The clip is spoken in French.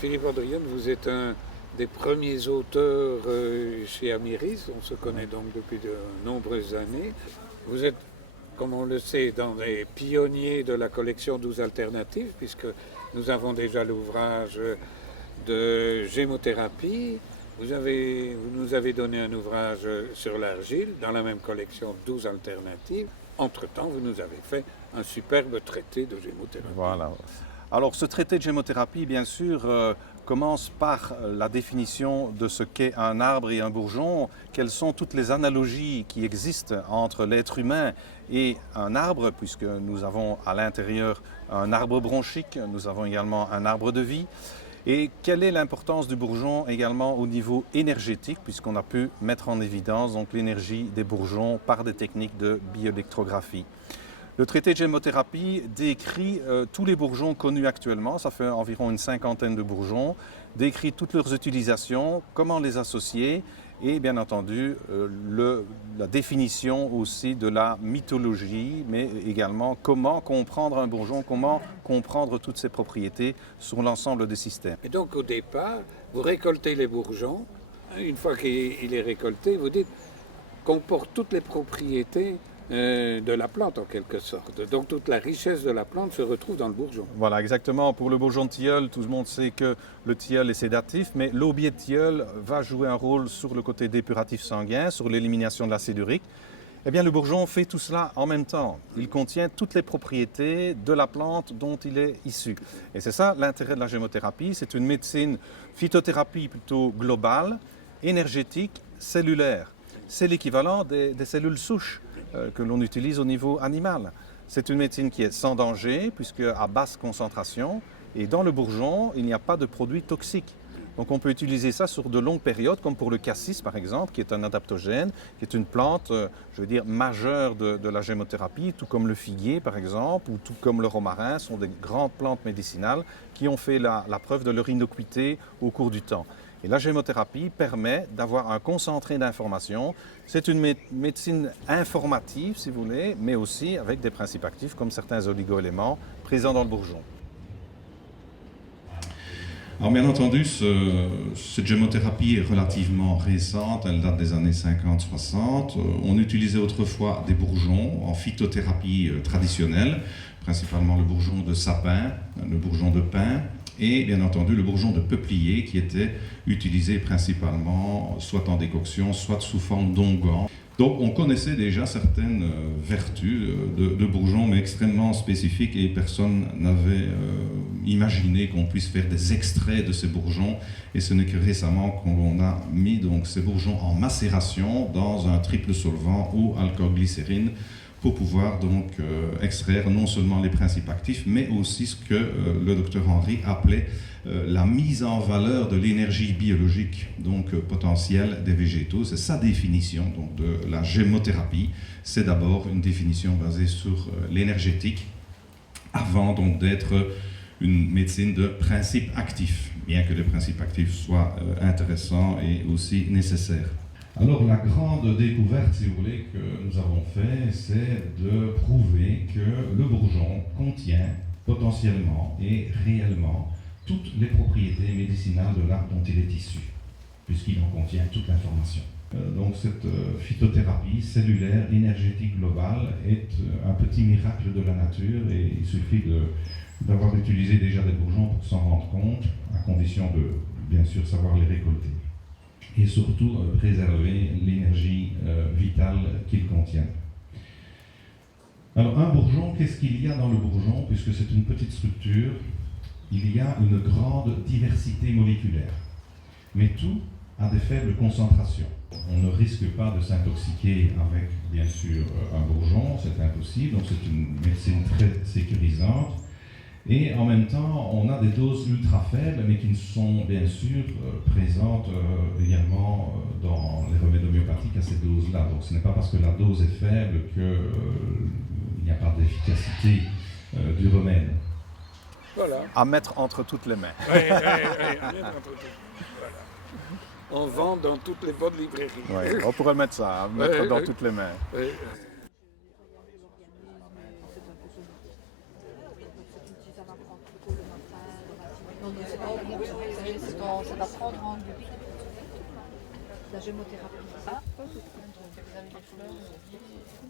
Philippe Andrian, vous êtes un des premiers auteurs chez Amiris. On se connaît donc depuis de nombreuses années. Vous êtes, comme on le sait, dans les pionniers de la collection 12 alternatives, puisque nous avons déjà l'ouvrage de gémothérapie. Vous nous avez donné un ouvrage sur l'argile, dans la même collection 12 alternatives. Entre-temps, vous nous avez fait un superbe traité de gémothérapie. Voilà. Alors, ce traité de gémothérapie, bien sûr, commence par la définition de ce qu'est un arbre et un bourgeon, quelles sont toutes les analogies qui existent entre l'être humain et un arbre, puisque nous avons à l'intérieur un arbre bronchique, nous avons également un arbre de vie. Et quelle est l'importance du bourgeon également au niveau énergétique, puisqu'on a pu mettre en évidence donc, l'énergie des bourgeons par des techniques de bioélectrographie. Le traité de gémothérapie décrit tous les bourgeons connus actuellement, ça fait environ une cinquantaine de bourgeons, décrit toutes leurs utilisations, comment les associer et bien entendu la définition aussi de la mythologie, mais également comment comprendre un bourgeon, comment comprendre toutes ses propriétés sur l'ensemble des systèmes. Et donc au départ, vous récoltez les bourgeons, une fois qu'il est récolté, vous dites qu'on porte toutes les propriétés de la plante en quelque sorte. Donc toute la richesse de la plante se retrouve dans le bourgeon. Voilà, exactement. Pour le bourgeon de tilleul, tout le monde sait que le tilleul est sédatif, mais l'aubier de tilleul va jouer un rôle sur le côté dépuratif sanguin, sur l'élimination de l'acide urique. Eh bien, le bourgeon fait tout cela en même temps. Il contient toutes les propriétés de la plante dont il est issu. Et c'est ça l'intérêt de la gémothérapie. C'est une médecine phytothérapie plutôt globale, énergétique, cellulaire. C'est l'équivalent des cellules souches que l'on utilise au niveau animal. C'est une médecine qui est sans danger, puisque à basse concentration, et dans le bourgeon, il n'y a pas de produits toxiques. Donc on peut utiliser ça sur de longues périodes, comme pour le cassis par exemple, qui est un adaptogène, qui est une plante, majeure de la gémothérapie, tout comme le figuier par exemple, ou tout comme le romarin, sont des grandes plantes médicinales qui ont fait la preuve de leur innocuité au cours du temps. Et la gémothérapie permet d'avoir un concentré d'informations. C'est une médecine informative, si vous voulez, mais aussi avec des principes actifs comme certains oligo-éléments présents dans le bourgeon. Alors bien entendu, cette gémothérapie est relativement récente, elle date des années 50-60. On utilisait autrefois des bourgeons en phytothérapie traditionnelle, principalement le bourgeon de sapin, le bourgeon de pin, et bien entendu le bourgeon de peuplier qui était utilisé principalement soit en décoction, soit sous forme d'onguent. Donc on connaissait déjà certaines vertus de bourgeons, mais extrêmement spécifiques, et personne n'avait imaginé qu'on puisse faire des extraits de ces bourgeons, et ce n'est que récemment qu'on a mis donc ces bourgeons en macération dans un triple solvant ou alcool-glycérine pour pouvoir donc extraire non seulement les principes actifs, mais aussi ce que le docteur Henry appelait la mise en valeur de l'énergie biologique, donc potentielle des végétaux. C'est sa définition donc, de la gémothérapie. C'est d'abord une définition basée sur l'énergétique, avant donc d'être une médecine de principes actifs, bien que les principes actifs soient intéressants et aussi nécessaires. Alors la grande découverte, si vous voulez, que nous avons fait, c'est de prouver que le bourgeon contient potentiellement et réellement toutes les propriétés médicinales de l'arbre dont il est issu, puisqu'il en contient toute l'information. Donc cette phytothérapie cellulaire énergétique globale est un petit miracle de la nature, et il suffit d'avoir utilisé déjà des bourgeons pour s'en rendre compte, à condition de bien sûr savoir les récolter. Et surtout préserver l'énergie vitale qu'il contient. Alors un bourgeon, qu'est-ce qu'il y a dans le bourgeon? Puisque c'est une petite structure, il y a une grande diversité moléculaire, mais tout à des faibles concentrations. On ne risque pas de s'intoxiquer avec, bien sûr, un bourgeon, c'est impossible, donc c'est une médecine très sécurisante. Et en même temps, on a des doses ultra faibles, mais qui sont bien sûr présentes également dans les remèdes homéopathiques à ces doses-là. Donc ce n'est pas parce que la dose est faible qu'il n'y a pas d'efficacité du remède. Voilà. À mettre entre toutes les mains. Oui, à mettre entre toutes. Voilà. On vend dans toutes les bonnes librairies. Ouais, on pourrait mettre ça, mettre dans toutes les mains. Oui. Ça va prendre en la gémothérapie. Ah, vous avez des fleurs.